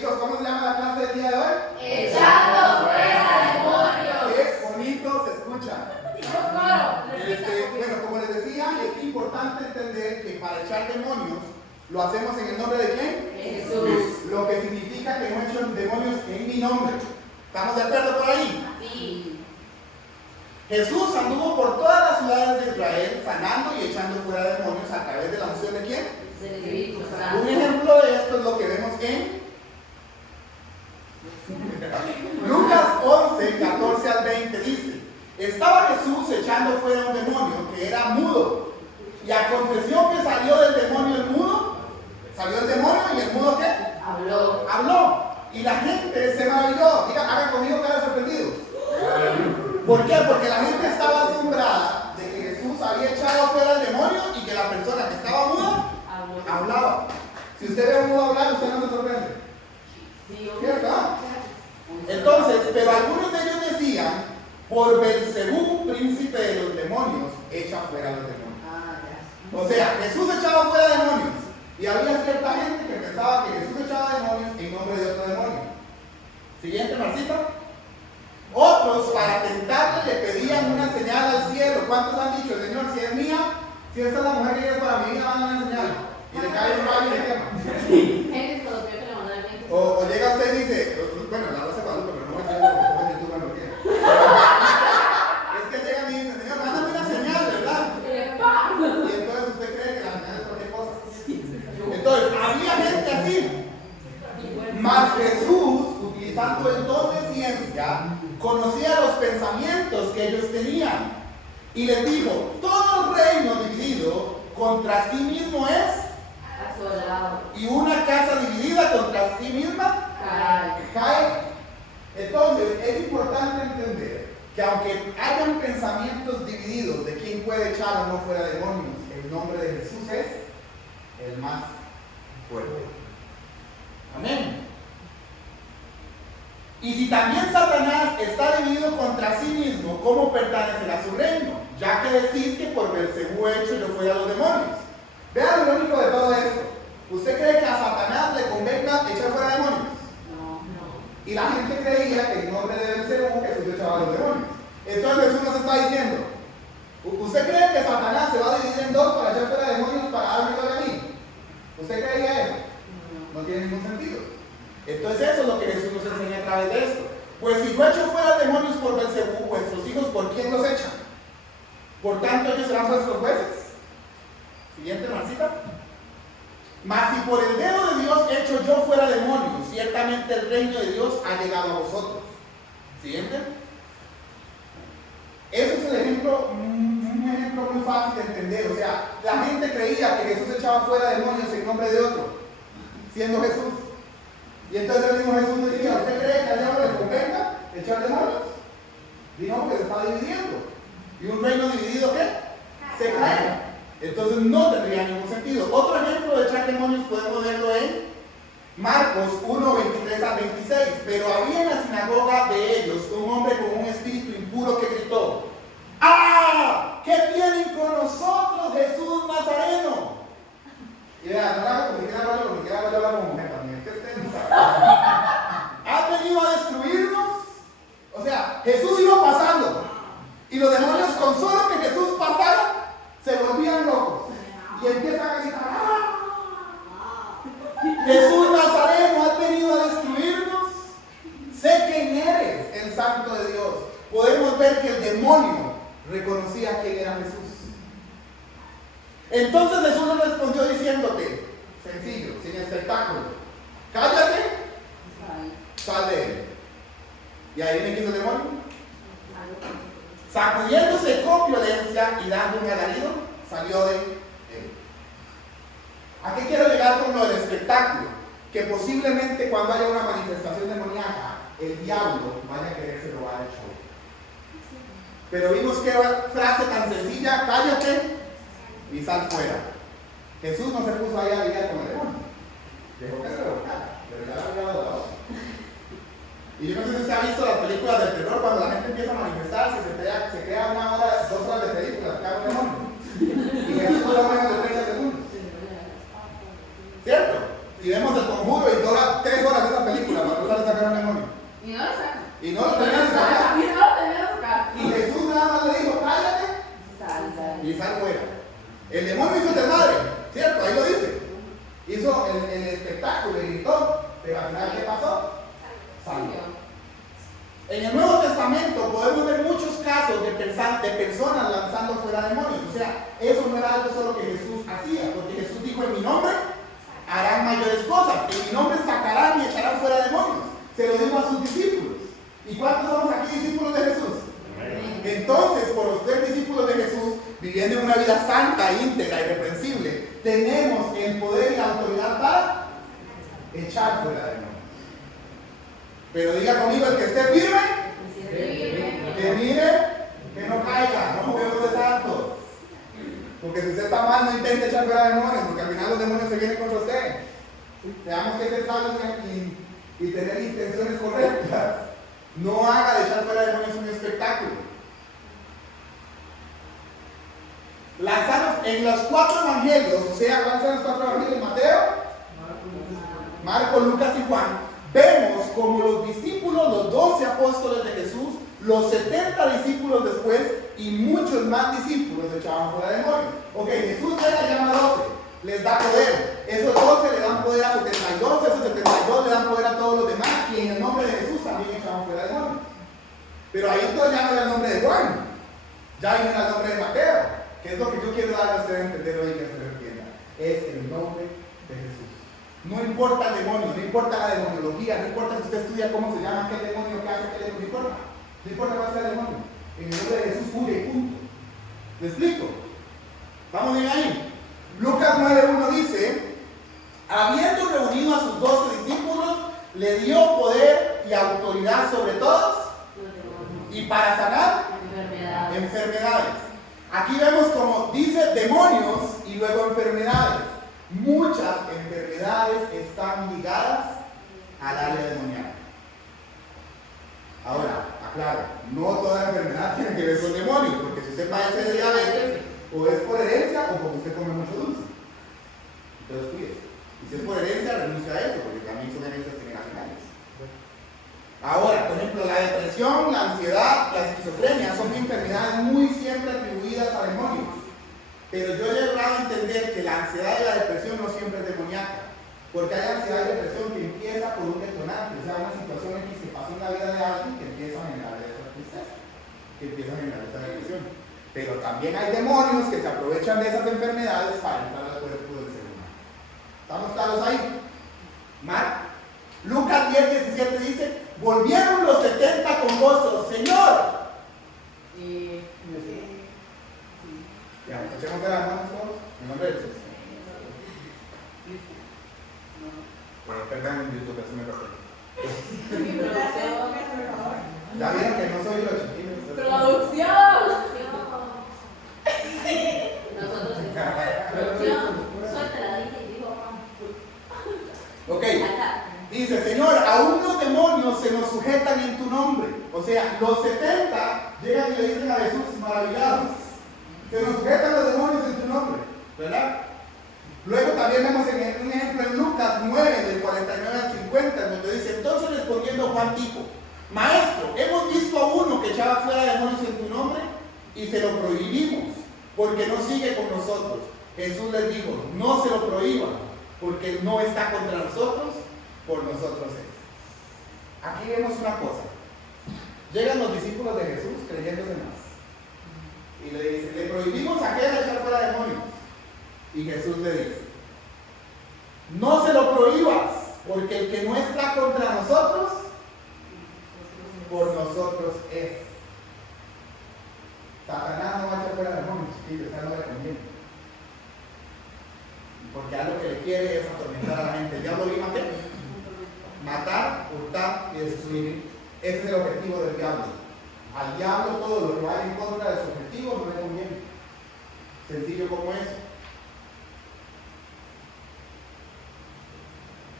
Chicos, ¿cómo se llama la clase del día de hoy? Echando fuera demonios. Qué bonito se escucha. Bueno, como les decía, es importante entender que para echar demonios lo hacemos en el nombre de ¿quién? Jesús. Lo que significa que no echo demonios en mi nombre. ¿Estamos de acuerdo por ahí? Sí. Jesús anduvo por todas las ciudades de Israel sanando y echando fuera demonios a través de la unción de ¿quién? Del Espíritu Santo. Un ejemplo de esto es lo que vemos en Lucas 11, 14 al 20 dice: estaba Jesús echando fuera un demonio que era mudo, y aconteció que salió del demonio el mudo, salió el demonio y el mudo ¿qué? Habló, y la gente se maravilló. Diga, haga conmigo cada sorprendido. ¿Por qué? Porque la gente estaba asombrada de que Jesús había echado fuera el demonio y que la persona que estaba muda hablaba. Si usted ve a un mudo hablar, usted no se sorprende, ¿cierto? Entonces, pero algunos de ellos decían: por Belcebú, príncipe de los demonios, echa fuera los demonios. O sea, Jesús echaba fuera demonios, y había cierta gente que pensaba que Jesús echaba demonios en nombre de otro demonio. Siguiente, Marcita. Otros, para tentarle, le pedían una señal al cielo. ¿Cuántos han dicho: Señor, si es mía, si esta es la mujer que es para mi vida, dame una señal? Y le cae un rayo de tema. O llega usted y dice, bueno, la Rosa de Guadalupe, pero no me entiendo porque estoy en YouTube en lo que es que llegan y dicen: Señor, mándame una señal, ¿verdad? Y entonces usted cree que la señal es cualquier cosa. Entonces, había gente así. Mas Jesús, utilizando el don de ciencia, conocía los pensamientos que ellos tenían. Y les dijo: todo reino dividido contra sí mismo es Asolado. y una casa dividida contra sí misma cae. Entonces es importante entender que aunque hayan pensamientos divididos de quién puede echar o no fuera demonios, el nombre de Jesús es el más fuerte. Amén. Y si también Satanás está dividido contra sí mismo, ¿cómo pertenecerá a su reino? Ya que decís que por Belcebú hecho yo fuera los demonios. Vean lo único de todo esto. ¿Usted cree que a Satanás le convenga echar fuera demonios? No. Y la gente creía que en nombre de Belcebú Jesús echaba los demonios. Entonces Jesús nos está diciendo: ¿usted cree que Satanás se va a dividir en dos para echar fuera demonios para darme gloria a mí? ¿Usted creía eso? No tiene ningún sentido. Entonces eso es lo que Jesús nos enseña a través de esto. Pues si yo echo fuera demonios por Belcebú, vuestros hijos, ¿por quién los echan? Por tanto ellos serán vuestros jueces. Siguiente, Marcita. Mas si por el dedo de Dios echo yo fuera demonios, ciertamente el reino de Dios ha llegado a vosotros. Siguiente. Ese es el ejemplo, un ejemplo muy fácil de entender. O sea, la gente creía que Jesús echaba fuera demonios en nombre de otro, siendo Jesús. Y entonces el mismo Jesús decía: ¿usted cree que al diablo le convenga echar demonios? Dijo que se está dividiendo. ¿Y un reino dividido qué? Se cae. Entonces no tendría ningún sentido. Otro ejemplo de echar demonios podemos verlo en Marcos 1, 23 al 26. Pero había en la sinagoga de ellos un hombre con un espíritu impuro que gritó: ¡ah! ¿Qué tienen con nosotros, Jesús Nazareno? Y vean, no hago como quiera hablarlo, porque quiera hablar como mujer también. Es que ustedes no saben. ¿Has venido a destruirnos? O sea, Jesús iba pasando, y los demonios, con solo que Jesús pasara, se volvían locos y empiezan a gritar: ¡ah! Jesús Nazareno, ¿has venido a destruirnos? Sé quién eres, el Santo de Dios. Podemos ver que el demonio reconocía quién era Jesús. Entonces Jesús le respondió diciéndote, sencillo, sin espectáculo: cállate, sal de él. Y ahí viene que hizo el demonio. Sacudiéndose con violencia y dando un alarido, salió de él. ¿A qué quiero llegar con lo del espectáculo? Que posiblemente cuando haya una manifestación demoníaca, el diablo vaya a quererse robar el show. Pero vimos qué frase tan sencilla: cállate y sal fuera. Jesús no se puso ahí a lidiar con el demonio. Dejó que se revolcara, pero ya lo había dado. Y yo no sé si usted ha visto las películas del terror, cuando la gente empieza a manifestarse, se crea 1 hora, 2 horas de películas, cada un demonio. Y Jesús dura menos de 30 segundos. ¿Cierto? Y vemos El Conjuro y dura 3 horas esa película. hizo lo que Jesús hacía, porque Jesús dijo: en mi nombre harán mayores cosas, en mi nombre sacarán y echarán fuera demonios. Se lo dijo a sus discípulos. ¿Y cuántos somos aquí discípulos de Jesús? Entonces, por los 3 discípulos de Jesús, viviendo una vida santa, íntegra, irreprensible, tenemos el poder y la autoridad para echar fuera demonios. Pero diga conmigo: el que esté firme, que mire, que no caiga, no juguemos de santos. Porque si usted está mal, no intente echar fuera demonios, porque al final los demonios se vienen contra usted. Tenemos que ser sabios y tener intenciones correctas. No haga de echar fuera demonios un espectáculo. Lanzaros en los 4 evangelios, o sea, ¿cuáles son los 4 evangelios? Mateo, Marcos, Lucas y Juan. Vemos como los discípulos, los 12 apóstoles de Jesús, los 70 discípulos después y muchos más discípulos echaban fuera demonios. Ok, Jesús llega y llama a 12, les da poder. Esos 12 le dan poder a 72, esos 72 le dan poder a todos los demás, y en el nombre de Jesús también echaban fuera demonios. Pero ahí todo ya no era el nombre de Juan, ya viene el nombre de Mateo, que es lo que yo quiero dar a ustedes a entender hoy, que se lo entienda. Es el nombre de Jesús. No importa el demonio, no importa la demonología, no importa si usted estudia cómo se llama, qué demonio, qué hace, qué demonio, no importa. No importa cuál sea el demonio. En el nombre de Jesús huye y punto. ¿Me explico? ¿Vamos bien ahí? Lucas 9:1 dice: habiendo reunido a sus 12 discípulos, le dio poder y autoridad sobre todos y para sanar enfermedades. Aquí vemos como dice demonios y luego enfermedades. Muchas enfermedades están ligadas al área demoníaca. Ahora, aclaro, no toda enfermedad tiene que ver con demonios, porque si usted padece de diabetes, o es por herencia o porque usted come mucho dulce. Entonces, cuídese. Y si es por herencia, renuncia a eso, porque también son herencias generacionales. Ahora, por ejemplo, la depresión, la ansiedad, la esquizofrenia son enfermedades muy siempre atribuidas a demonios. Pero yo he llegado a entender que la ansiedad y la depresión no siempre es demoníaca. Porque hay ansiedad y depresión que empieza por un detonante, o sea, una situación X que pasó en la vida de alguien que empieza a generar esa tristeza, que empieza a generar esa depresión. Pero también hay demonios que se aprovechan de esas enfermedades para entrar al cuerpo del ser humano. ¿Estamos claros ahí? Lucas 10:17 dice: volvieron los 70 con gozo, Señor. Ya, echemos de las manos todos, en nombre de Jesús. Perdón, en YouTube, eso me refiero. Ya vieron que no soy los chiquitos. ¡Producción! Nosotros producción. Suéltala, digo. Ok. Dice: Señor, aún los demonios se nos sujetan en tu nombre. O sea, los 70 llegan y le dicen a Jesús, maravillados: se nos sujetan los demonios en tu nombre, ¿verdad? Luego también vemos un ejemplo en Lucas 9, del 49 al 50, donde dice: entonces respondiendo Juan dijo: Maestro, hemos visto a uno que echaba fuera demonios en tu nombre y se lo prohibimos, porque no sigue con nosotros. Jesús les dijo: no se lo prohíban, porque no está contra nosotros, por nosotros es. Aquí vemos una cosa. Llegan los discípulos de Jesús creyéndose más y le dicen: le prohibimos a aquel echar fuera demonios. Y Jesús le dice: no se lo prohíbas, porque el que no está contra nosotros, por nosotros es. Satanás no va a echar fuera demonios, chiquillos, eso no le conviene. Porque a lo que le quiere es atormentar a la gente. El diablo vino a qué? Matar, hurtar y destruir. Ese es el objetivo del diablo. Al diablo todo lo que vaya en contra de su objetivo no le conviene. Sencillo como eso.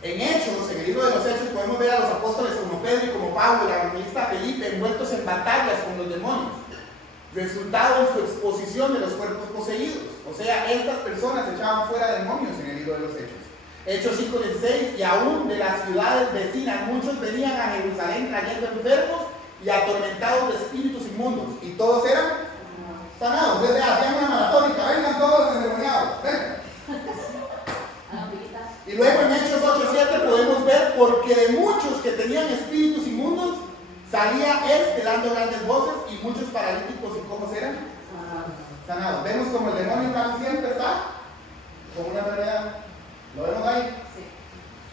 En Hechos, en el libro de los Hechos, podemos ver a los apóstoles como Pedro y como Pablo, el evangelista Felipe, envueltos en batallas con los demonios, resultado en su exposición de los cuerpos poseídos. O sea, estas personas echaban fuera demonios en el libro de los Hechos. Hechos 5:16, y aún de las ciudades vecinas muchos venían a Jerusalén trayendo enfermos y atormentados de espíritus inmundos, y todos eran sanados. Desde hacían una maratónica: vengan todos los endemoniados, vengan. Y luego en Hechos 8:7 podemos ver: porque de muchos que tenían espíritus inmundos salía dando grandes voces, y muchos paralíticos y cojos eran sanados. Vemos como el demonio casi siempre está como una enfermedad. ¿Lo vemos ahí? Sí.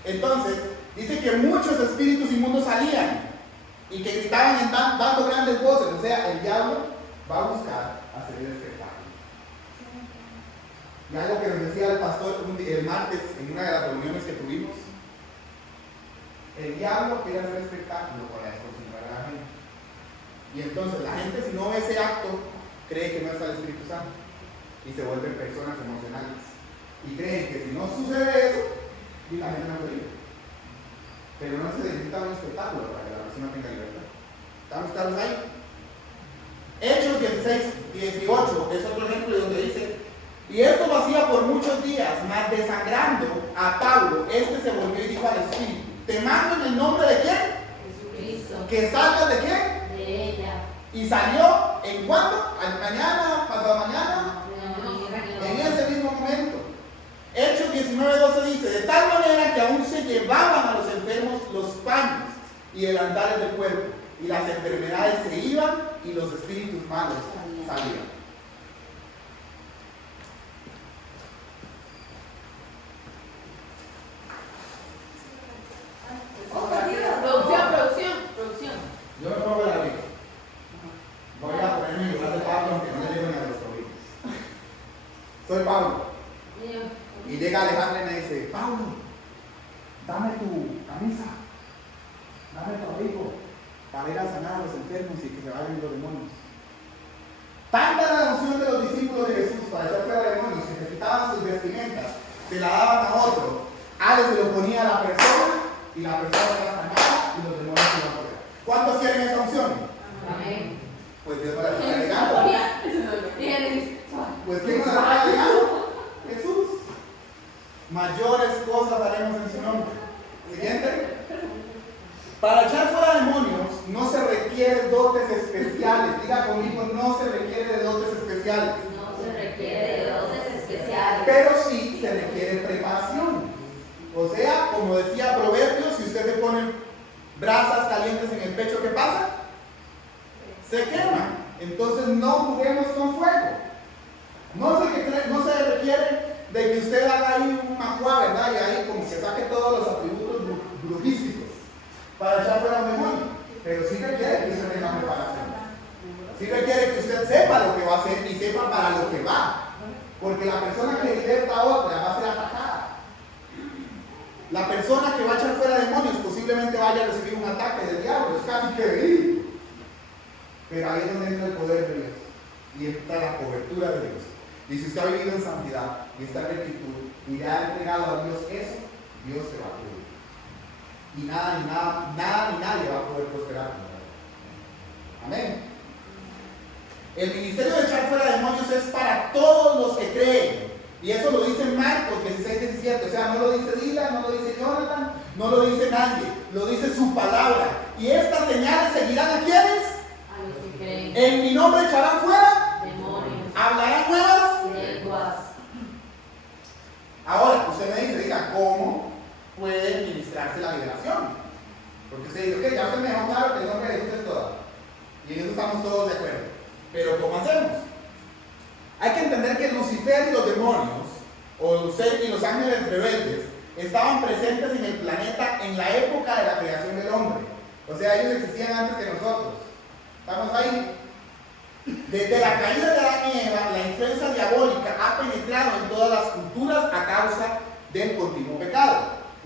Entonces, dice que muchos espíritus inmundos salían y que gritaban dando grandes voces. O sea, el diablo va a buscar hacer el espectáculo. Y algo que nos decía el pastor el martes en una de las reuniones que tuvimos: el diablo quiere hacer espectáculo para desconcentrar a la gente. Y entonces la gente, si no ve ese acto, cree que no está el Espíritu Santo y se vuelven personas emocionales y creen que si no sucede eso, y la gente no feliz. Pero no se necesita un espectáculo para que la persona tenga libertad. ¿Estamos claros ahí? Hechos 16, 18 es otro ejemplo donde dice: y esto lo hacía por muchos días, mas desangrando a Pablo, este se volvió y dijo al Espíritu: te mando en el nombre de quién? Jesucristo. Que salgas de quién? De ella. Y salió, ¿en cuándo? Mañana, pasado mañana, en ese mismo momento. Hechos 19:12 dice: de tal manera que aún se llevaban a los enfermos los paños y delantales del cuerpo, y las enfermedades se iban y los espíritus malos salían. Producción. Yo me pongo la vida. Voy a ponerme en lugar de Pablo, aunque no le lleguen a los tobillos. Soy Pablo. Y llega Alejandra y me dice: Pablo, dame tu camisa, dame tu abrigo, para ir a sanar a los enfermos y que se vayan los demonios. Tanta era la emoción de los discípulos de Jesús para echar fuera demonios que se quitaban sus vestimentas, se la daban a otro, Ale se lo ponía a la persona y la persona era sanada y los demonios se iban fuera. ¿Cuántos quieren esa unción? Amén. Pues Dios me la está agregando. Pues ¿quién nos la está agregando? Jesús. Mayores cosas haremos en su nombre. Siguiente. Para echar fuera demonios no se requiere dotes especiales. Diga conmigo: no se requiere de dotes especiales. No se requiere de dotes especiales. Pero sí se requiere preparación. O sea, como decía Proverbios, si usted se pone brasas calientes en el pecho, ¿qué pasa? Se quema. Entonces no juguemos con fuego. No se requiere de que usted haga ahí un macuá, ¿verdad? Y ahí como que saque todos los atributos brujísticos para echar fuera un demonio. Pero sí requiere que usted tenga preparación. Sí requiere que usted sepa lo que va a hacer y sepa para lo que va. Porque la persona que liberta a otra va a ser atacada. La persona que va a echar fuera demonios posiblemente vaya a recibir un ataque del diablo. Es casi que verídico. Pero ahí es donde entra el poder de Dios y entra la cobertura de Dios. Y si usted ha vivido en santidad y está en rectitud y le ha entregado a Dios eso, Dios te va a cubrir. Y nada ni nadie va a poder prosperar. Amén. El ministerio de echar fuera demonios es para todos los que creen. Y eso lo dice Marcos 16:17. O sea, no lo dice Dylan, no lo dice Jonathan, no lo dice nadie. Lo dice su palabra. Y estas señales seguirán a quienes. A los que creen. En mi nombre echarán fuera. Demonios. Hablarán nuevas lenguas. Ahora, usted me dice: diga, ¿cómo puede ministrarse la liberación? Porque usted dice: ok, ya usted me dejó claro que el nombre de Jesús es todo. Y en eso estamos todos de acuerdo. Pero ¿cómo hacemos? Hay que entender que Lucifer y los demonios, o Lucifer y los ángeles rebeldes, estaban presentes en el planeta en la época de la creación del hombre. O sea, ellos existían antes que nosotros. ¿Estamos ahí? Desde la caída de Adán y Eva, la influencia diabólica ha penetrado en todas las culturas a causa del continuo pecado.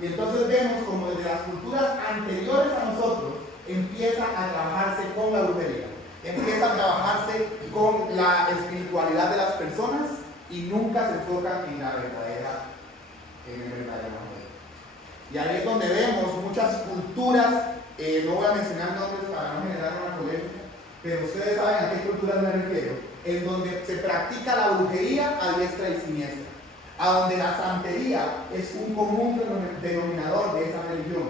Y entonces vemos como desde las culturas anteriores a nosotros empieza a trabajarse con la brujería, empieza a trabajarse con la espiritualidad de las personas y nunca se enfocan en el verdadero evangelio. Y ahí es donde vemos muchas culturas, no voy a mencionar nombres para no generar una polémica, pero ustedes saben a qué culturas me refiero, en donde se practica la brujería a diestra y siniestra, a donde la santería es un común denominador de esa religión,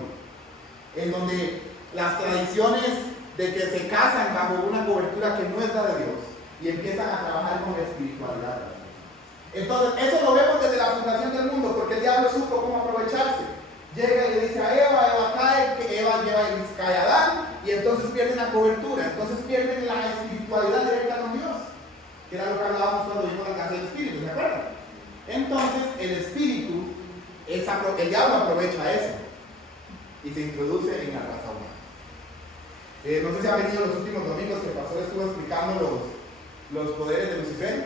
en donde las tradiciones de que se casan bajo una cobertura que no es la de Dios y empiezan a trabajar con la espiritualidad. Entonces, eso lo vemos desde la fundación del mundo, porque el diablo supo cómo aprovecharse. Llega y le dice a Eva cae, que Eva lleva y cae a Adán, y entonces pierden la cobertura, entonces pierden la espiritualidad directa con Dios, que era lo que hablábamos cuando vimos la casa del Espíritu, ¿se acuerdan? Entonces el espíritu, el diablo aprovecha eso y se introduce en la raza humana. No sé si han venido los últimos domingos que el pastor estuvo explicando los poderes de Lucifer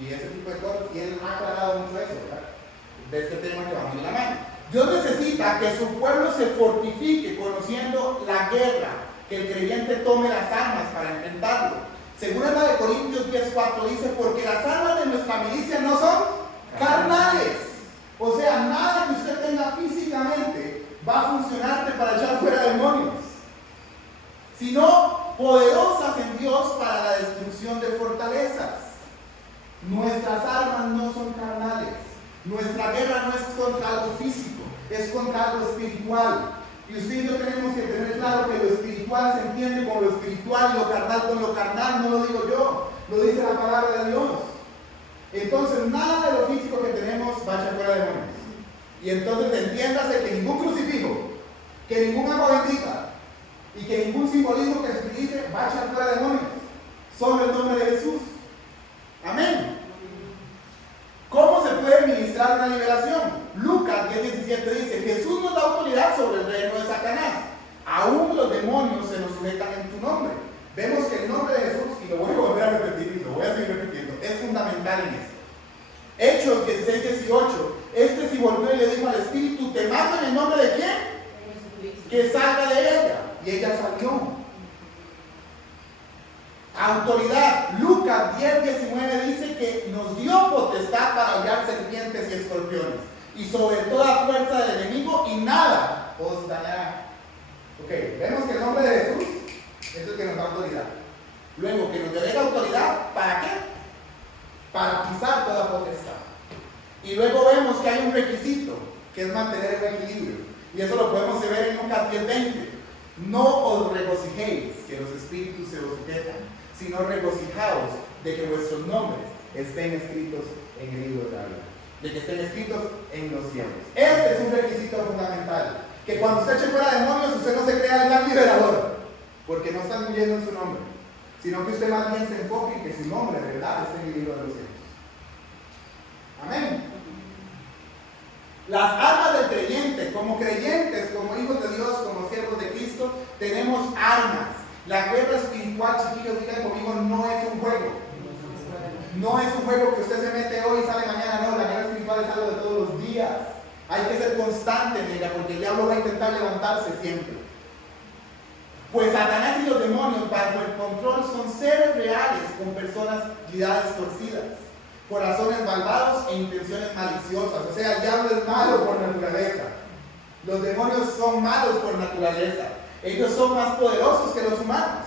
y ese tipo de cosas, y él ha aclarado mucho eso, ¿verdad? De este tema que va muy en la mano. Dios necesita que su pueblo se fortifique conociendo la guerra, que el creyente tome las armas para enfrentarlo. Según el de Corintios 10:4 dice, porque las armas de nuestra milicia no son carnales. O sea, nada que usted tenga físicamente va a funcionarte para echar fuera demonios, sino poderosas en Dios para la destrucción de fortalezas. Nuestras armas no son carnales. Nuestra guerra no es contra algo físico, es contra algo espiritual. Y usted y yo tenemos que tener claro que lo espiritual se entiende con lo espiritual y lo carnal con lo carnal. No lo digo yo, lo dice la palabra de Dios. Entonces nada de lo físico que tenemos va a echar fuera demonios. Y entonces entiéndase que ningún crucifijo, que ningún agua bendita y que ningún simbolismo que se utilice va a echar fuera demonios. Solo el nombre de Jesús. Amén. ¿Cómo se puede ministrar una liberación? Lucas 10:17 dice, Jesús nos da autoridad sobre el reino de Satanás. Aún los demonios se nos sujetan en tu nombre. Vemos que el nombre de Jesús, y lo voy a volver a repetir y lo voy a seguir repitiendo, es fundamental en esto. Hechos 16:18, este sí volvió y le dijo al espíritu, ¿te mando en el nombre de quién? Que salga de ella. Y ella salió. Autoridad. Lucas 10:19 dice que nos dio potestad para hollar serpientes y escorpiones y sobre toda fuerza del enemigo y nada os dañará. Ok, vemos que el nombre de Jesús es el que nos da autoridad. Luego, que nos delega autoridad, ¿para qué? Para pisar toda potestad. Y luego vemos que hay un requisito, que es mantener el equilibrio. Y eso lo podemos ver en Lucas 10:20. No os regocijéis que los espíritus se os sujetan, sino regocijaos de que vuestros nombres estén escritos en el libro de la vida, de que estén escritos en los cielos. Este es un requisito fundamental, que cuando usted eche fuera demonios, usted no se crea el gran liberador, porque no está incluyendo en su nombre, sino que usted más bien se enfoque en que su nombre de verdad esté en el libro de los cielos. Amén. Las armas del creyente, como creyentes, como hijos de Dios, como siervos de Cristo, tenemos armas. La guerra espiritual, chiquillos, digan conmigo, no es un juego. No es un juego que usted se mete hoy y sale mañana, no. La guerra espiritual es algo de todos los días. Hay que ser constante en ella, porque el diablo va a intentar levantarse siempre. Pues Satanás y los demonios, bajo el control, son seres reales con personalidades torcidas, corazones malvados e intenciones maliciosas. O sea, el diablo es malo por naturaleza. Los demonios son malos por naturaleza. Ellos son más poderosos que los humanos.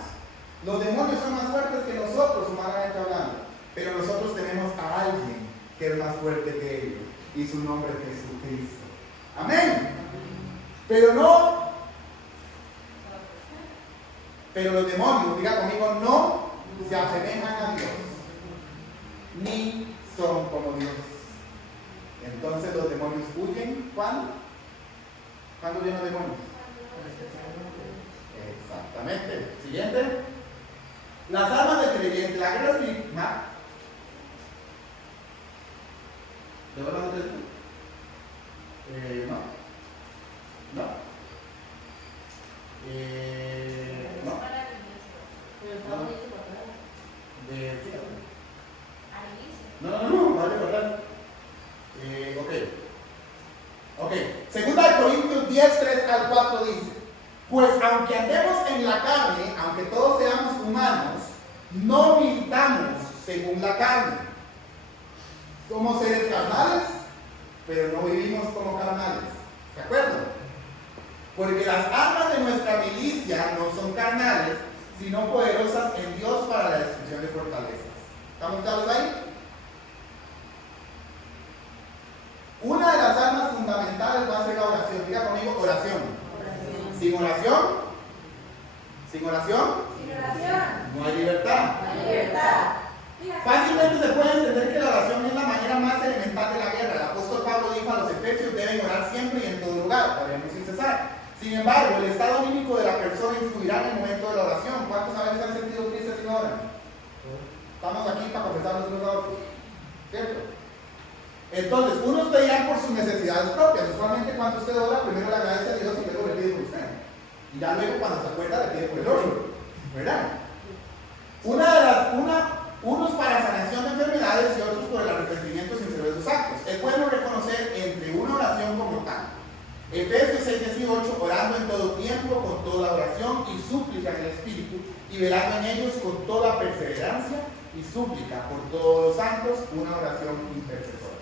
Los demonios son más fuertes que nosotros, humanamente hablando. Pero nosotros tenemos a alguien que es más fuerte que ellos. Y su nombre es Jesucristo. Amén. Pero los demonios, diga conmigo, no se asemejan a Dios. Ni son como Dios. Entonces los demonios huyen. ¿Cuándo? ¿Cuándo vienen los demonios? Exactamente. Siguiente. Las armas del creyente, la guerra espiritual. ¿De verdad no te digo? No. No. Ok. Segunda de Corintios 10:3-4 dice, pues aunque andemos en la carne, aunque todos seamos humanos, no militamos según la carne. Somos seres carnales, pero no vivimos como carnales. ¿De acuerdo? Porque las armas de nuestra milicia no son carnales, sino poderosas en Dios para la destrucción de fortalezas. ¿Estamos claros ahí? Una de las armas fundamentales va a ser la oración. Diga conmigo, oración. Sin oración, no hay libertad. Fácilmente se puede entender que la oración es la manera más elemental de la guerra. El apóstol Pablo dijo a los efesios, deben orar siempre y en todo lugar, oremos sin cesar. Sin embargo, el estado anímico de la persona influirá en el momento de la oración. ¿Cuántos a veces han sentido tristes sin orar? Estamos aquí para confesarnos unos a otros, ¿cierto? Entonces, unos pedirán por sus necesidades propias. Usualmente cuando usted ora, primero le agradece a Dios y luego le pide por usted. Y ya luego cuando se acuerda le pide por el otro. ¿Verdad? Unos para sanación de enfermedades y otros por el arrepentimiento sincero de sus actos. Es bueno reconocer entre una oración como tal. Efesios 6:18, orando en todo tiempo, con toda oración y súplica en el Espíritu, y velando en ellos con toda perseverancia y súplica por todos los santos, una oración intercesora.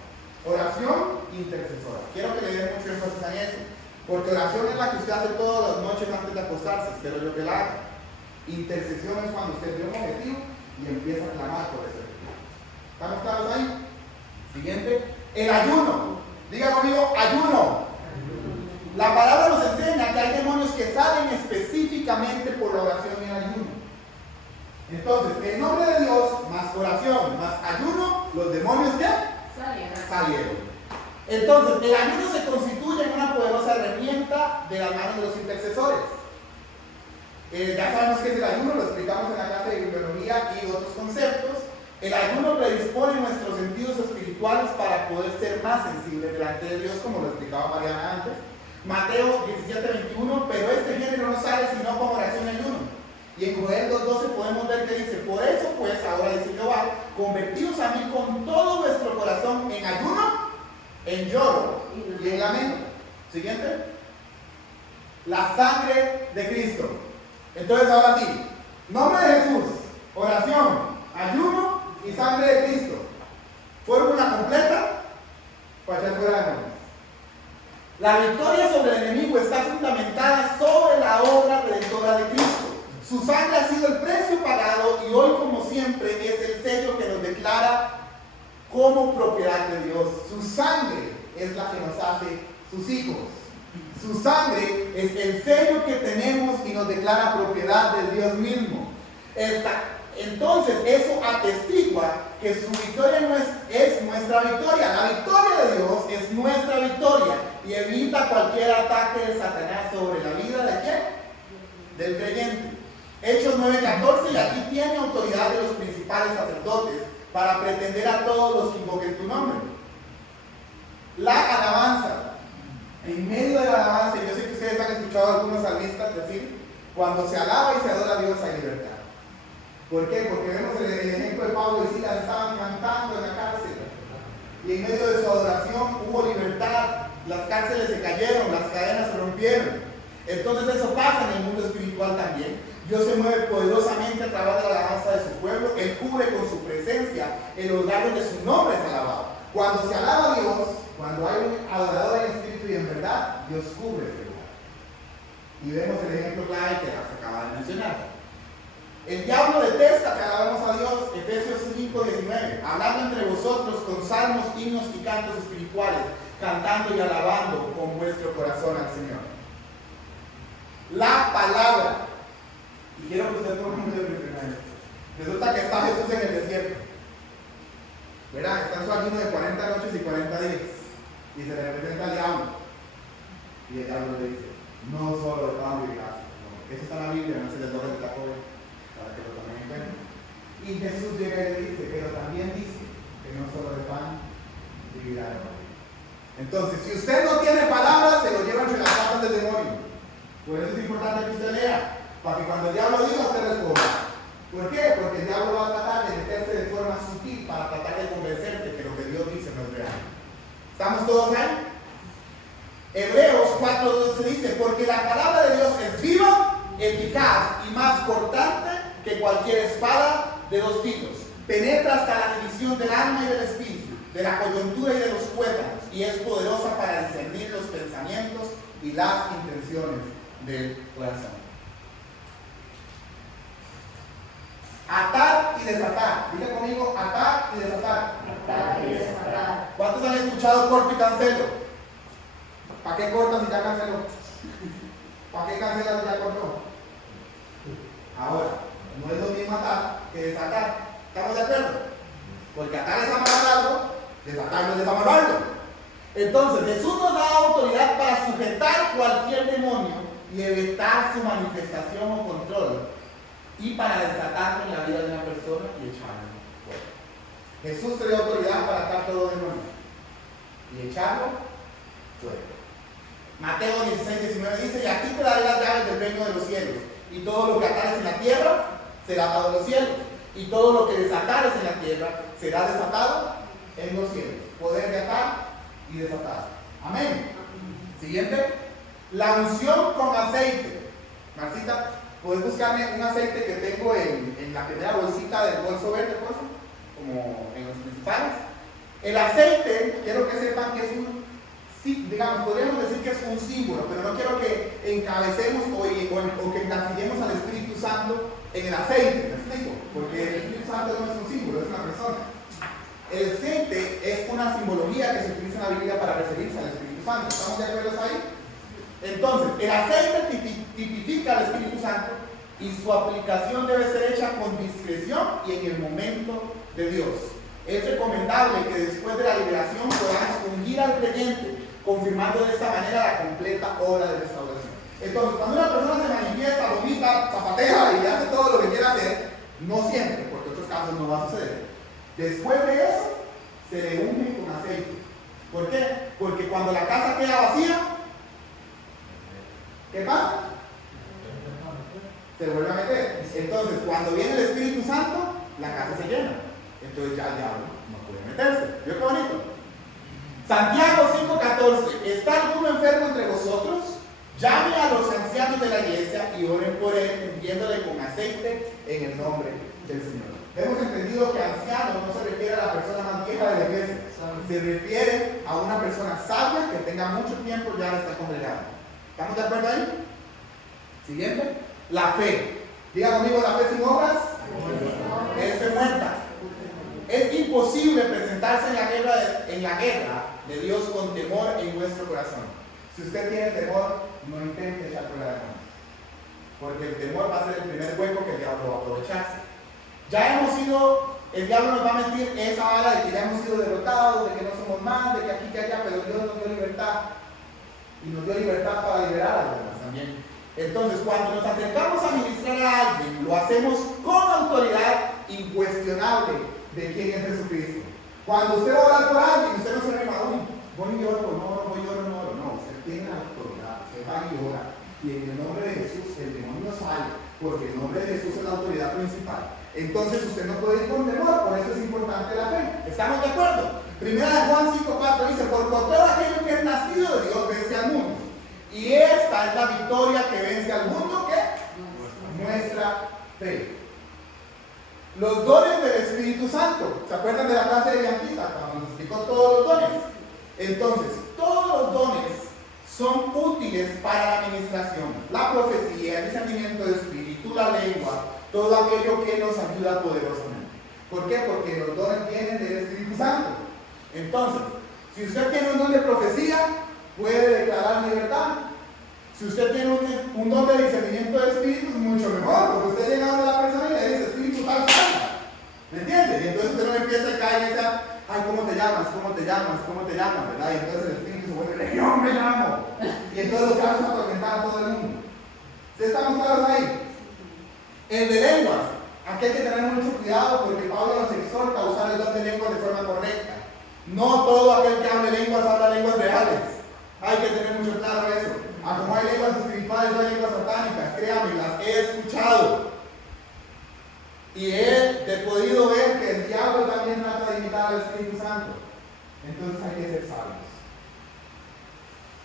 Oración intercesora. Quiero que le den mucho énfasis a eso, porque oración es la que usted hace todas las noches antes de acostarse, espero yo que la haga. Intercesión es cuando usted tiene un objetivo y empieza a clamar por ese objetivo. ¿Estamos claros ahí? Siguiente, el ayuno. Diga conmigo, ayuno. La palabra nos enseña que hay demonios que salen específicamente por la oración y el ayuno. Entonces, en nombre de Dios, más oración, más ayuno, los demonios ¿qué? Salieron. Entonces, el ayuno se constituye en una poderosa herramienta de las manos de los intercesores. Ya sabemos qué es el ayuno, lo explicamos en la clase de bibliología y otros conceptos. El ayuno predispone nuestros sentidos espirituales para poder ser más sensibles delante de Dios, como lo explicaba Mariana antes. Mateo 17:21, pero este género no sale sino con oración y ayuno. Y en Joel 2:12 podemos ver que dice, por eso pues, ahora dice Jehová, convertíos a mí con todo vuestro corazón en ayuno, en lloro y en lamento. Siguiente. La sangre de Cristo. Entonces ahora sí, nombre de Jesús, oración, ayuno y sangre de Cristo. Fórmula completa para echar fuera demonios. La victoria sobre el enemigo está fundamentada sobre la obra redentora de Cristo. Su sangre ha sido el precio pagado y hoy, como siempre, es el sello que nos declara como propiedad de Dios. Su sangre es la que nos hace sus hijos. Su sangre es el sello que tenemos y nos declara propiedad de Dios mismo. Entonces, eso atestigua que su victoria no es nuestra victoria. La victoria de Dios es nuestra victoria y evita cualquier ataque de Satanás sobre la vida de quién? Del creyente. Hechos 9:14, y aquí tiene autoridad de los principales sacerdotes para pretender a todos los que invoquen tu nombre. La alabanza. En medio de la alabanza, yo sé que ustedes han escuchado a algunos salmistas decir, cuando se alaba y se adora a Dios hay libertad. ¿Por qué? Porque vemos el ejemplo de Pablo y Silas, estaban cantando en la cárcel. Y en medio de su adoración hubo libertad, las cárceles se cayeron, las cadenas se rompieron. Entonces eso pasa en el mundo espiritual también. Dios se mueve poderosamente a través de la alabanza de su pueblo. Él cubre con su presencia el lugar donde su nombre es alabado. Cuando se alaba a Dios, cuando hay un adorador en espíritu y en verdad, Dios cubre ese lugar. Y vemos el ejemplo clave que se acaba de mencionar. El diablo detesta que alabemos a Dios, Efesios 5:19, hablando entre vosotros con salmos, himnos y cantos espirituales, cantando y alabando con vuestro corazón al Señor. La palabra. Y quiero que usted tome mucho de resulta que está Jesús en el desierto. ¿Verdad? Está en su ayuno de 40 noches y 40 días. Y se le representa al diablo. Y el diablo le dice, no solo de pan y gracia. No, eso está en la Biblia, no se le toca el taco para que lo tomen en cuenta. Y Jesús llega y le dice, pero también dice que no solo de pan vivirá el hombre. Entonces, si usted no tiene palabras, se lo lleva entre las patas del demonio. Por eso es importante que usted lea, para que cuando el diablo diga, usted responda. ¿Por qué? Porque el diablo va a tratar de meterse de forma sutil para tratar de convencerte que lo que Dios dice no es real. ¿Estamos todos ahí? Hebreos 4:12 dice, porque la palabra de Dios es viva, eficaz y más cortante que cualquier espada de dos filos. Penetra hasta la división del alma y del espíritu, de la coyuntura y de los tuétanos, y es poderosa para discernir los pensamientos y las intenciones del corazón. Atar y desatar. Diga conmigo, atar y desatar. Atar y desatar. ¿Cuántos han escuchado corto y cancelo? ¿Para qué cortas si ya canceló? ¿Para qué cancelas si ya cortó? Ahora, no es lo mismo atar que desatar. ¿Estamos de acuerdo? Porque atar es amarrar algo, desatarlo es desamarrarlo. Entonces, Jesús nos da autoridad para sujetar cualquier demonio y evitar su manifestación o control, y para desatarlo en la vida de una persona y echarlo fuera. Jesús te dio autoridad para atar todo demonio. y echarlo fuera. Mateo 16:19 dice: y aquí te daré las llaves del reino de los cielos, y todo lo que atares en la tierra será atado en los cielos, y todo lo que desatares en la tierra será desatado en los cielos. Poder de atar y desatar. Amén. Siguiente, la unción con aceite. Marcita, ¿puedes buscarme un aceite que tengo en la primera bolsita del bolso verde, por favor? Como en los principales. El aceite, quiero que sepan que es digamos, podríamos decir que es un símbolo, pero no quiero que encabecemos o que encasillemos al Espíritu Santo en el aceite, ¿me explico? Porque el Espíritu Santo no es un símbolo, es una persona. El aceite es una simbología que se utiliza en la Biblia para referirse al Espíritu Santo. ¿Estamos de acuerdo ahí? Entonces, el aceite tipifica al Espíritu Santo y su aplicación debe ser hecha con discreción y en el momento de Dios. Es recomendable que después de la liberación podamos ungir al creyente, confirmando de esta manera la completa obra de restauración. Entonces, cuando una persona se manifiesta, vomita, zapatea y hace todo lo que quiera hacer, no siempre, porque en otros casos no va a suceder. Después de eso, se le unge con aceite. ¿Por qué? Porque cuando la casa queda vacía, ¿qué pasa? Se vuelve a meter. Entonces, cuando viene el Espíritu Santo, la casa se llena. Entonces ya el diablo no puede meterse. ¿Vio qué bonito? Santiago 5:14. ¿Está alguno enfermo entre vosotros? Llame a los ancianos de la iglesia y oren por él, ungiéndole con aceite en el nombre del Señor. Hemos entendido que anciano no se refiere a la persona más vieja de la iglesia. Se refiere a una persona sabia que tenga mucho tiempo ya de estar congregada. ¿Estamos de acuerdo ahí? Siguiente. La fe. Diga conmigo: la fe sin obras es fe muerta. Es imposible presentarse en la guerra de Dios con temor en nuestro corazón. Si usted tiene temor, no intente echar fuera de manos, porque el temor va a ser el primer hueco que el diablo va a aprovecharse. El diablo nos va a mentir esa vara de que ya hemos sido derrotados, de que no somos más, de que aquí, que allá, pero Dios nos dio libertad. Y nos dio libertad para liberar a los demás también. Entonces, cuando nos acercamos a ministrar a alguien, lo hacemos con autoridad incuestionable de quién es Jesucristo. Cuando usted va a orar por alguien, usted no se rema: voy y oro, no, usted tiene la autoridad, usted va y ora, y en el nombre de Jesús el demonio sale, porque el nombre de Jesús es la autoridad principal. Entonces usted no puede ir con temor, por eso es importante la fe. ¿Estamos de acuerdo? Primera de Juan 5:4 dice: por todo aquello que es nacido de Dios vence al mundo. Y esta es la victoria que vence al mundo, ¿qué? Nuestra fe. Los dones del Espíritu Santo. ¿Se acuerdan de la clase de Bianquita cuando nos explicó todos los dones? Entonces, todos los dones son útiles para la administración. La profecía, el discernimiento de espíritu, la lengua, todo aquello que nos ayuda poderosamente. ¿Por qué? Porque los dones vienen del Espíritu Santo. Entonces, si usted tiene un don de profecía, puede declarar libertad. Si usted tiene un don de discernimiento de espíritus, mucho mejor, porque usted llega a la persona y le dice: espíritu tal, ¿me entiende? Y entonces usted no empieza a caer en esa: ay, ¿cómo te llamas? ¿Verdad? Y entonces el espíritu se vuelve: Legión me llamo. Y entonces los carros atormentan a todo el mundo. ¿Sí estamos claros ahí? El de lenguas. Aquí hay que tener mucho cuidado, porque Pablo nos exhorta a usar el don de lenguas de forma correcta. No todo aquel que hable lenguas habla lenguas reales. Hay que tener mucho claro eso. Como hay lenguas espirituales, hay lenguas satánicas, créanme, las he escuchado. Y he podido ver que el diablo también trata de imitar al Espíritu Santo. Entonces hay que ser sabios.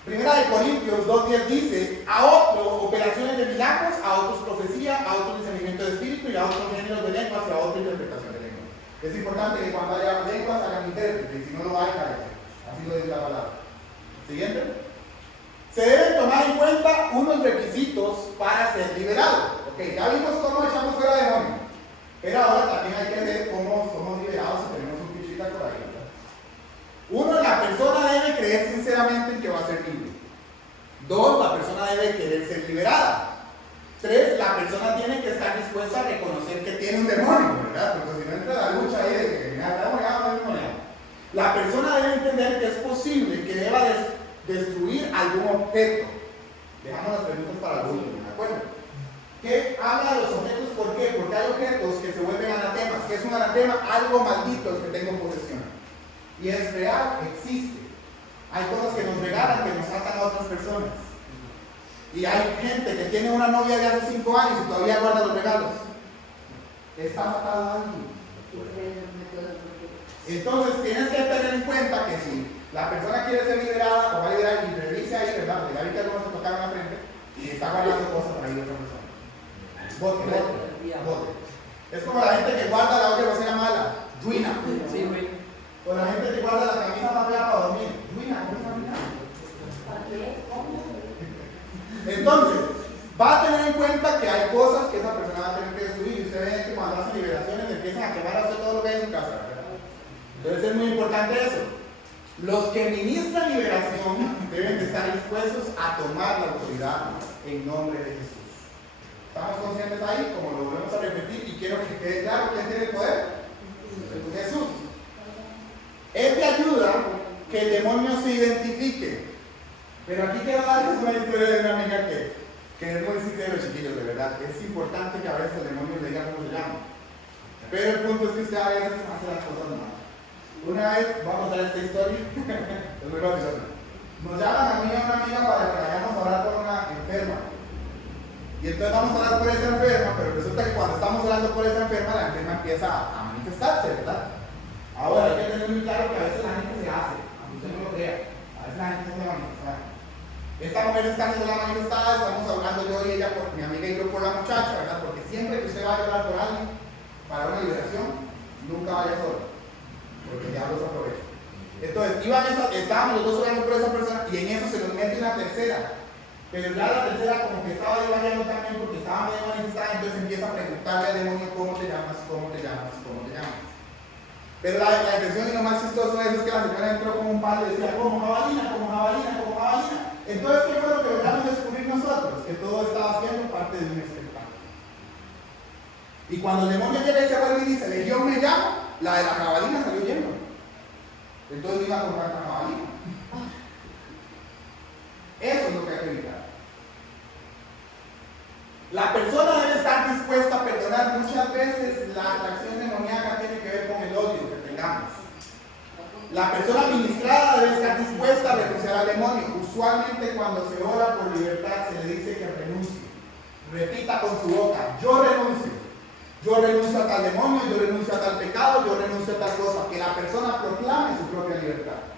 Primera de Corintios 2:10 dice: a otros operaciones de milagros, a otros profecía, a otros discernimiento de espíritu, y a otros géneros de lenguas, y a otra interpretación de lenguas. Es importante que cuando haya lenguas hagan intérprete, y si no lo hay, cállate. Así lo dice la palabra. Siguiente. Se deben tomar en cuenta unos requisitos para ser liberado. Ok, ya vimos cómo echamos fuera demonios, pero ahora también hay que ver cómo somos liberados si tenemos un pichita por ahí, ¿verdad? Uno, la persona debe creer sinceramente en que va a ser libre. Dos, la persona debe querer ser liberada. Tres, la persona tiene que estar dispuesta a reconocer que tiene un demonio, ¿verdad? Porque si no entra la lucha ahí de que me ha demoniado. La persona debe entender que es posible que deba destruir algún objeto. Dejamos las preguntas para el último, ¿de acuerdo? ¿Qué habla de los objetos? ¿Por qué? Porque hay objetos que se vuelven anatemas. ¿Qué es un anatema? Algo maldito que tengo en posesión. Y es real, existe. Hay cosas que nos regalan, que nos atan a otras personas. Y hay gente que tiene una novia de hace 5 años y todavía guarda los regalos. Está atado a alguien. Entonces tienes que tener en cuenta que si la persona quiere ser liberada o va a liberar y revise ahí, ¿verdad? Porque ya vi que algunos se tocaron la frente y está guardando cosas para ir a otra persona. Bote. Es como la gente que guarda la olla grosera mala. Ruina. Sí, güey. O la gente que guarda la camisa más fea para dormir. Ruina. ¿Cómo está ruinando? Entonces, va a tener en cuenta que hay cosas que esa persona va a tener que destruir. Y usted ve que cuando hace liberaciones empiezan a quemar a usted todo lo que hay en su casa, ¿verdad? Entonces es muy importante eso. Los que ministran liberación deben de estar dispuestos a tomar la autoridad en nombre de Jesús. ¿Estamos conscientes ahí? Como lo volvemos a repetir y quiero que quede claro quién tiene el poder. Jesús. Él te ayuda que el demonio se identifique. Pero aquí quiero darles una historia de una amiga que es muy sincero, chiquillos, de verdad. Es importante que a veces el demonio le diga cómo se llama. Pero el punto es que usted a veces hace las cosas mal. Una vez, voy a contar esta historia, es muy graciosa. Nos llaman a mí y a una amiga para que vayamos a orar por una enferma. Y entonces vamos a orar por esa enferma, pero resulta que cuando estamos orando por esa enferma, la enferma empieza a manifestarse, ¿verdad? Ahora hay que tener muy claro que a veces la gente se hace, aunque usted no lo crea, a veces la gente se va a manifestar. Esta mujer está haciendo la manifestada, estamos hablando yo y ella, por mi amiga y yo por la muchacha, ¿verdad? Porque siempre que usted vaya a orar por alguien para una liberación, nunca vaya solo, porque el diablo se aprovecha. Entonces, estábamos los dos orando por esa persona y en eso se nos mete una tercera. Pero ya la tercera como que estaba divagando también porque estaba medio manifestada, entonces empieza a preguntarle al demonio cómo te llamas, cómo te llamas, cómo te llamas. Pero la intención y lo más chistoso de eso es que la señora entró como un palo y decía como jabalina, como jabalina, como jabalina. Entonces, ¿qué fue lo que logramos descubrir nosotros? Que todo estaba siendo parte de un espectáculo. Y cuando el demonio llega y se vuelve y dice, Legión me llama, la de la jabalina salió yendo. Entonces iba a comprar la jabalina. Eso es lo que hay que evitar. La persona debe estar dispuesta a perdonar. Muchas veces la atracción demoníaca tiene que ver con el odio que tengamos. La persona ministrada debe estar dispuesta a renunciar al demonio. Usualmente cuando se ora por libertad se le dice que renuncie. Repita con su boca, yo renuncio. Yo renuncio a tal demonio, yo renuncio a tal pecado, yo renuncio a tal cosa. Que la persona proclame su propia libertad.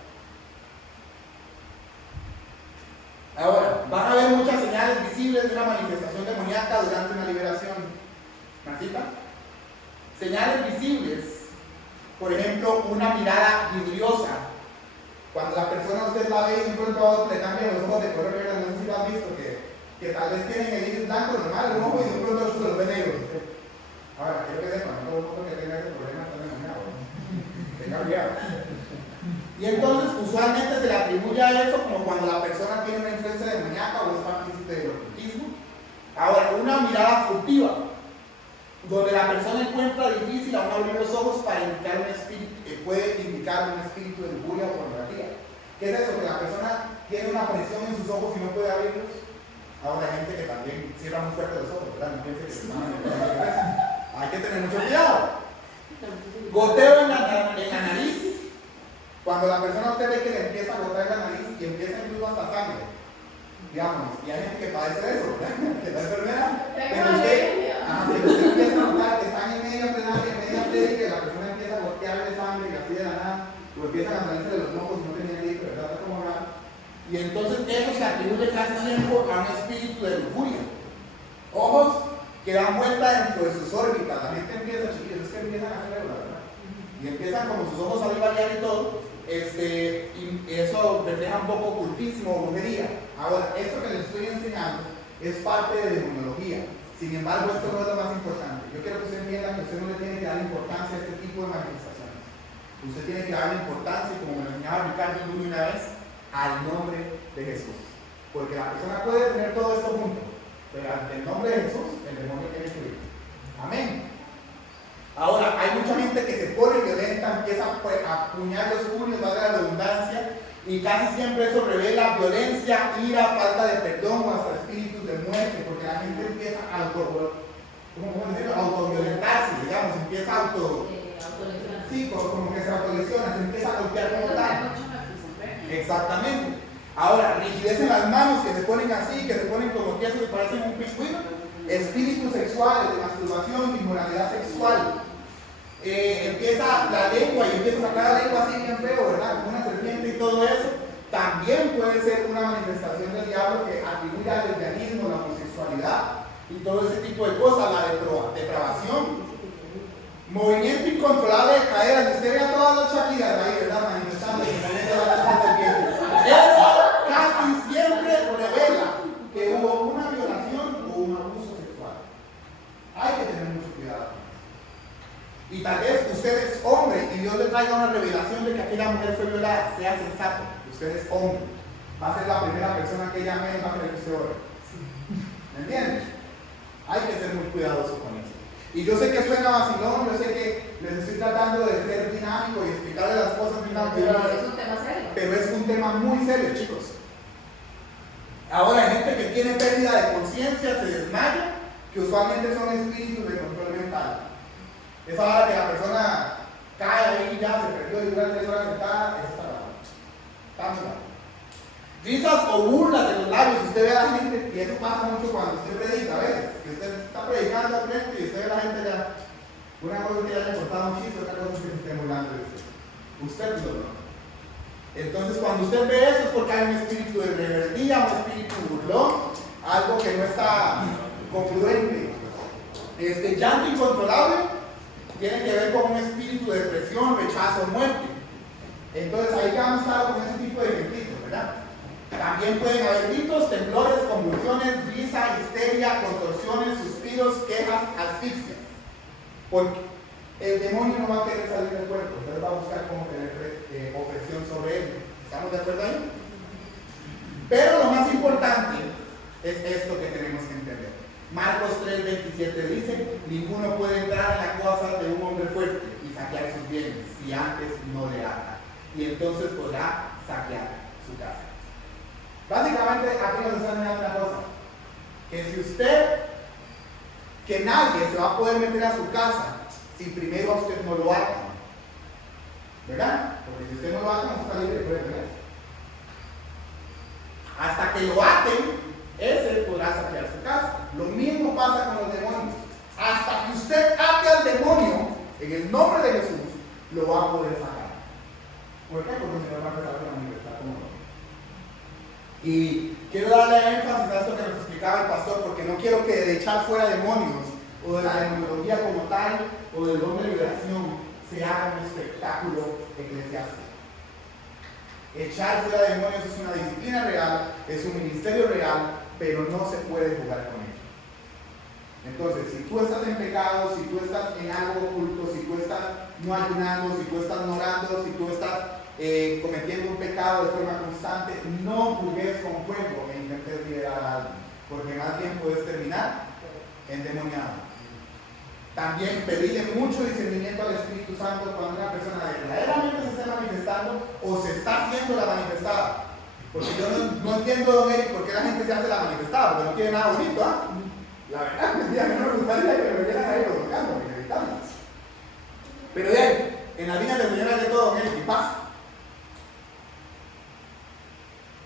Ahora, van a haber muchas señales visibles de una manifestación demoníaca durante una liberación. ¿Marcita? Señales visibles. Por ejemplo, una mirada vidriosa. Cuando la persona usted la ve y de pronto a otro le cambia los ojos de color negro, no sé si lo han visto, que tal vez tienen el iris blanco normal, un ojo y de pronto a otro se los ve negro. Ahora, quiero que sepan, no todo el que tenga ese problema está demasiado. Tenga cuidado. Y entonces usualmente se le atribuye a eso como cuando la persona tiene una influencia demoníaca o es partícipe del ocultismo. Ahora, una mirada furtiva, donde la persona encuentra difícil aún abrir los ojos para indicar un espíritu, puede indicar un espíritu de lujuria o pornografía. ¿Qué es eso? Que la persona tiene una presión en sus ojos y no puede abrirlos. Ahora hay gente que también cierra muy fuerte los ojos, ¿verdad? No piense que se van a hay que tener mucho cuidado. Goteo en la nariz. Cuando la persona usted ve que le empieza a gotar en la nariz y empieza incluso hasta sangre, digamos, y hay gente que padece de eso, ¿verdad? Que la enfermedad. Pero usted empieza a notar que están en media plenaria, en media prédica, y la persona empieza a gotear de sangre y así de la nada, o empiezan a salirse de los mocos y no tenían grito, ¿verdad? Está como raro. Y entonces eso se atribuye casi siempre a un espíritu de lujuria. Ojos que dan vuelta dentro de sus órbitas. La gente empieza, chiquillos, es que empiezan a hacer ¿verdad? Y empiezan como sus ojos a variar y todo. Y eso refleja un poco ocultismo o brujería. Ahora, esto que les estoy enseñando es parte de demonología. Sin embargo, esto no es lo más importante. Yo quiero que usted entienda que usted no le tiene que dar importancia a este tipo de manifestaciones. Usted tiene que darle importancia, como me lo enseñaba Ricardo Luni una vez, al nombre de Jesús. Porque la persona puede tener todo esto junto, pero ante el nombre de Jesús, el demonio tiene que ir. Amén. Ahora, hay mucha gente que se pone violenta, empieza a apuñar los puños, valga la redundancia, y casi siempre eso revela violencia, ira, falta de perdón o hasta espíritus de muerte, porque la gente empieza a autoviolentarse, digamos, empieza a sí, como que se autolesiona, se empieza a golpear como tal. Exactamente. Ahora, rigidez en las manos, que se ponen así, que se ponen como que se parecen un pingüino. Espíritus sexuales, de masturbación, inmoralidad sexual. Empieza la lengua y empieza a sacar la lengua así bien feo, ¿verdad? Como una serpiente y todo eso. También puede ser una manifestación del diablo que atribuye al lesbianismo, la homosexualidad y todo ese tipo de cosas, la depravación. Movimiento incontrolable de caderas. Usted ve a todas las chaquiras ahí, ¿verdad? Manifestando y poniendo la serpiente. Eso casi siempre revela que hubo una violación o un abuso sexual. Hay que tener mucho cuidado. Y tal vez usted es hombre y Dios le traiga una revelación de que aquella mujer fue violada. Sea sensato, usted es hombre. Va a ser la primera persona que llame y va a querer que usted ore. ¿Me entiendes? Hay que ser muy cuidadoso con eso. Y yo sé que suena vacilón, yo sé que les estoy tratando de ser dinámico y explicarles las cosas dinámicas. Pero es un tema serio. Pero es un tema muy serio, chicos. Ahora hay gente que tiene pérdida de conciencia, se desmaya, que usualmente son espíritus de control mental. Esa hora que la persona cae ahí, ya se perdió y dura 3 horas sentada, eso está muy mal. Risas o burlas en los labios, usted ve a la gente, y eso pasa mucho cuando usted predica a veces, que usted está predicando al frente y usted ve a la gente ya, una cosa es que le haya cortado un chiste, otra cosa es que se esté burlando de usted. Usted lo ve. Entonces cuando usted ve eso es porque hay un espíritu de rebeldía, un espíritu burlón, algo que no está congruente. Llanto incontrolable tiene que ver con un espíritu de depresión, rechazo, muerte. Entonces ahí ya hemos estado con ese tipo de ejemplitos, ¿verdad? También pueden haber gritos, temblores, convulsiones, risa, histeria, contorsiones, suspiros, quejas, asfixias. Porque el demonio no va a querer salir del cuerpo, entonces va a buscar cómo tener opresión sobre él. ¿Estamos de acuerdo ahí? Pero lo más importante es esto que tenemos que entender. Marcos 3:27 dice: ninguno puede entrar en la casa de un hombre fuerte y saquear sus bienes si antes no le ata, y entonces podrá saquear su casa. Básicamente aquí nos están enseñando una cosa, que si usted, que nadie se va a poder meter a su casa si primero a usted no lo ata, ¿verdad? Porque si usted no lo ata, no está libre de poder. Hasta que lo aten, ese podrá saquear su casa. Lo mismo pasa con los demonios. Hasta que usted ate al demonio, en el nombre de Jesús, lo va a poder sacar. ¿Por qué? Porque se nos va a empezar a manifestar como no. Y quiero darle énfasis a esto que nos explicaba el pastor, porque no quiero que de echar fuera demonios, o de la demonología como tal, o del don de liberación, se haga un espectáculo eclesiástico. Echar fuera demonios es una disciplina real, es un ministerio real, pero no se puede jugar con ello. Entonces, si tú estás en pecado, si tú estás en algo oculto, si tú estás no ayunando, si tú estás no orando, si tú estás cometiendo un pecado de forma constante, no jugues con fuego e intentes liberar a alguien, porque más bien puedes terminar endemoniado. También pedirle mucho discernimiento al Espíritu Santo cuando una persona verdaderamente se esté manifestando o se está haciendo la manifestada. Porque yo no entiendo, don Eric, por qué la gente se hace la manifestada, porque no tiene nada bonito, ¿ah? La verdad, a mí no me gustaría que me vieran ahí colocando, me gritando. Pero bien, en las líneas del Señor hay de todo, don Eric, y pasa.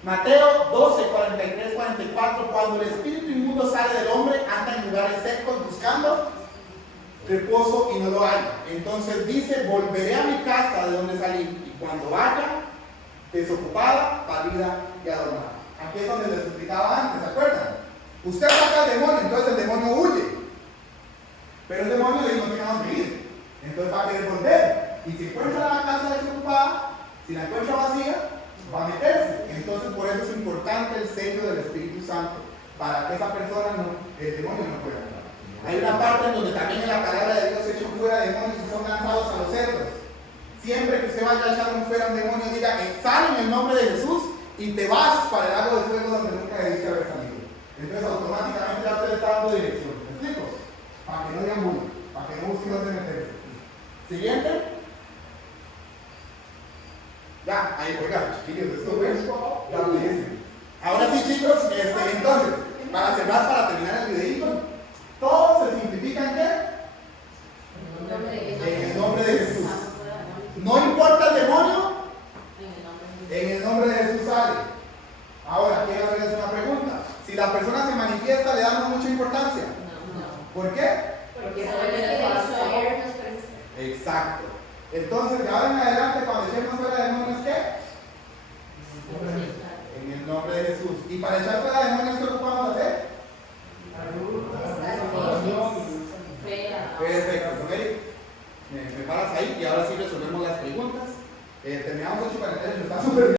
Mateo 12, 43, 44, cuando el espíritu inmundo sale del hombre, anda en lugares secos buscando reposo y no lo hay. Entonces dice: volveré a mi casa de donde salí, y cuando vaya, desocupada, pálida y adornada. Aquí es donde les explicaba antes, ¿se acuerdan? Usted saca al demonio, entonces el demonio huye. Pero el demonio le dice: no tiene dónde ir. Entonces va a querer volver. Y si encuentra la casa desocupada, si la encuentra vacía, va a meterse. Entonces por eso es importante el sello del Espíritu Santo, para que esa persona, el demonio no pueda entrar. Hay una parte en donde también en la palabra de Dios echan fuera demonios y son lanzados a los cerdos. Siempre que usted vaya a echar fuera un demonio, diga: sal en el nombre de Jesús y te vas para el lago de fuego donde nunca debiste haber salido. Entonces automáticamente ya usted está dando dirección. ¿Me explico? Para que no digan bullying, para que no busquen dónde meterse. Siguiente. Ya, ahí, oiga, chiquillos, esto es rapidísimo. Ahora sí, chicos, entonces, para cerrar, para terminar el videito, todo se simplifica en qué? En el nombre de Jesús. No importa el demonio, en el nombre de la persona se manifiesta, le damos mucha importancia. ¿Por qué? Porque saber nos parece. Exacto. Entonces, de ahora en adelante, cuando echemos fuera demonios, ¿qué? En el nombre de Jesús. Y para echar fuera demonios, ¿qué ocupamos hacer? Perfecto. Don Eric, me paras ahí y ahora sí resolvemos las preguntas. Terminamos 8:48, está súper bien.